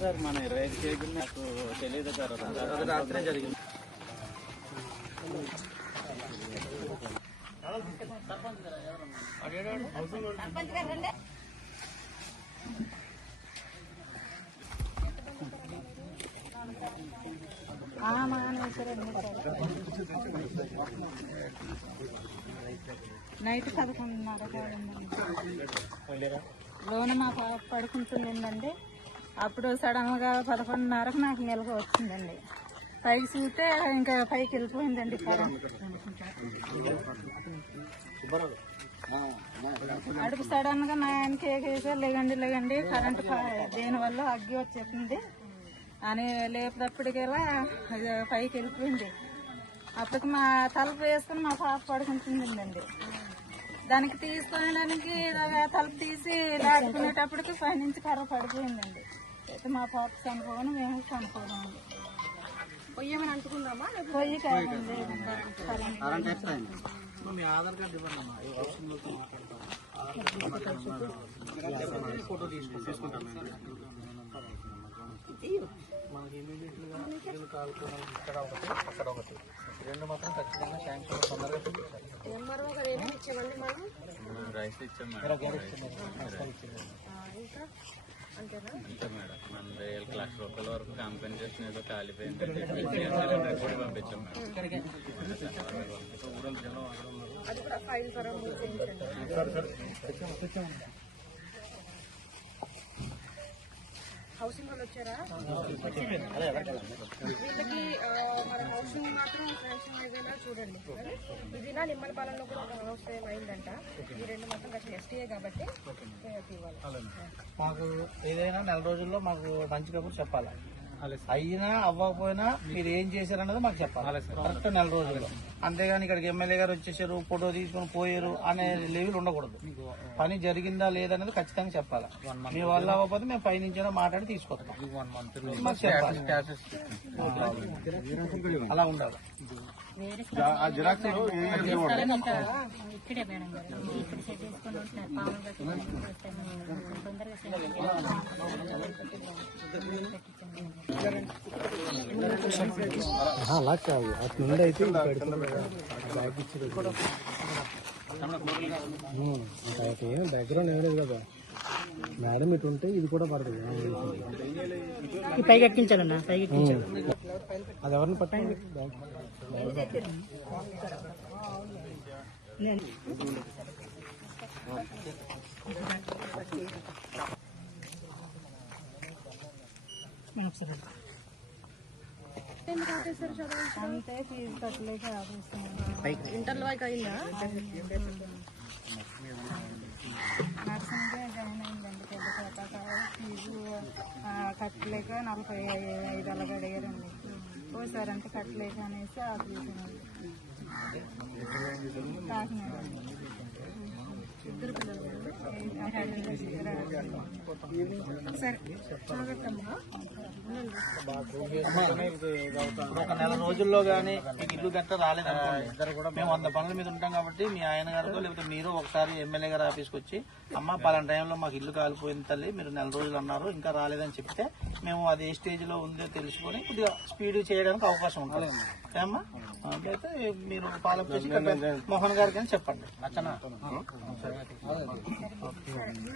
Sir మన ఇరవై ఐదు కేజీలు నాకు తెలియదు సార్ రాత్రి జరిగింది నైట్ పదకొండున్నర లోన మా పాప పడుకుంటుందండి. అప్పుడు సడన్గా పదకొండున్నరకు నాకు మెలకు వచ్చిందండి పైకి చూస్తే ఇంకా పైకి వెళ్ళిపోయిందండి కరెంట్ అడుగు సడన్గా నా ఆయన ఆయనకి ఏకేసా లేగండి లేగండి కరెంట్ దేనివల్ల అగ్గి వచ్చేసింది అని లేపేటప్పటికెలా అది పైకి వెళ్ళిపోయింది. అప్పటికి మా తలుపు వేసుకుని మా పాప పడుకుంటుందండి. దానికి తీసుకోవడానికి తలుపు తీసి లాడుకునేటప్పటికి పైనుంచి కర్ర పడిపోయిందండి. అయితే మా పాప చనిపోవడం మేము చనిపోవడం పొయ్యి ఏమైనా అంటుకుందామా పొయ్యి కాదండి కరెంట్ మీ ఆధార్ కార్డు ఇవ్వండి అమ్మా. ఈ వర్షంలోకి ఫోటో తీసుకుంటాం. తీసుకుంటాం. మనకి ఇమీడియట్గా ఇల్లు కాలుకోవడం ఇక్కడ ఒకటి అక్కడ ఒకటి. రెండు మాత్రం ఖచ్చితంగా శాంక్షన్ తొందరగా రైస్ ఇచ్చాం మేడం. గేర్ ఇచ్చింది అంతే మేడం. మన ఏళ్ళకి లక్ష రూపాయల వరకు కాంపెన్సేషన్ ఏదో కాలిపోయింది. అని చెప్పేసి కూడా పంపించాం మేడం. హౌసింగ్ వాళ్ళు వచ్చారా? వీళ్ళకి మన హౌసింగ్ మాత్రం శాంక్షన్ ఏదైనా చూడండి. ఇది నా నిమ్మలపాలెంలో కూడా ఒక హౌస్ అయిందంట. ఈ రెండు మాత్రం ఖచ్చితంగా ఎస్టీఏ కాబట్టి మాకు ఏదైనా నెల రోజుల్లో మాకు మంచి కబుర్ చెప్పాలి? అయినా అవ్వకపోయినా మీరు ఏం చేశారన్నది మాకు చెప్పాలి. కరెక్ట్ నెల రోజుల్లో అంతేగాని ఇక్కడికి ఎమ్మెల్యే గారు వచ్చేసారు ఫోటో తీసుకొని పోయారు అనే లెవెల్ ఉండకూడదు. పని జరిగిందా లేదనేది ఖచ్చితంగా చెప్పాలి. మీ వల్ల అవ్వకపోతే మేము పై నుంచైనా మాట్లాడి తీసుకొస్తాం. అలా ఉండాలి. ఇక్కడే మేడం గారు ఇక్కడ సెట్ చేసుకొని ఉంటున్నారు పాములు కట్టి తొందరగా అలా కాదు అటు నుండి అయితే ఏం బ్యాక్గ్రౌండ్ ఏం లేదు కదా మేడం ఇటు ఉంటే ఇది కూడా పడుతుంది పైకి ఎక్కించాలన్నా పైకి ఎక్కించాలి అది ఎవరిని పట్టండి అంతే ఫీజు కట్టలేక ఆపేస్తున్నాను ఇంటర్లో అయిందా నర్సింగ్కే జాయిన్ అయిందండి పెద్ద పాప ఫీజు కట్టలేక నలభై ఐదు అలాగ అడిగారండి ఓసారి అంటే కట్టలేక అనేసి ఆపేసాను ఒక నెల రోజుల్లో గానీ మీకు ఇల్లు గట్ట రాలేదనుకోండి. మేము వంద పనుల మీద ఉంటాం కాబట్టి మీ ఆయన గారితో లేకపోతే మీరు ఒకసారి ఎమ్మెల్యే గారి ఆఫీస్కి వచ్చి అమ్మ పలానా టైంలో మాకు ఇల్లు కాలిపోయింది తల్లి మీరు నెల రోజులు అన్నారు ఇంకా రాలేదని చెప్తే మేము అది ఏ స్టేజ్లో ఉందో తెలుసుకొని కొద్దిగా స్పీడ్ చేయడానికి అవకాశం ఉంటుంది. ఏమ్మా అయితే మీరు ఫాలోఅప్ చేసి మోహన్ గారికి చెప్పండి. అచ్చనా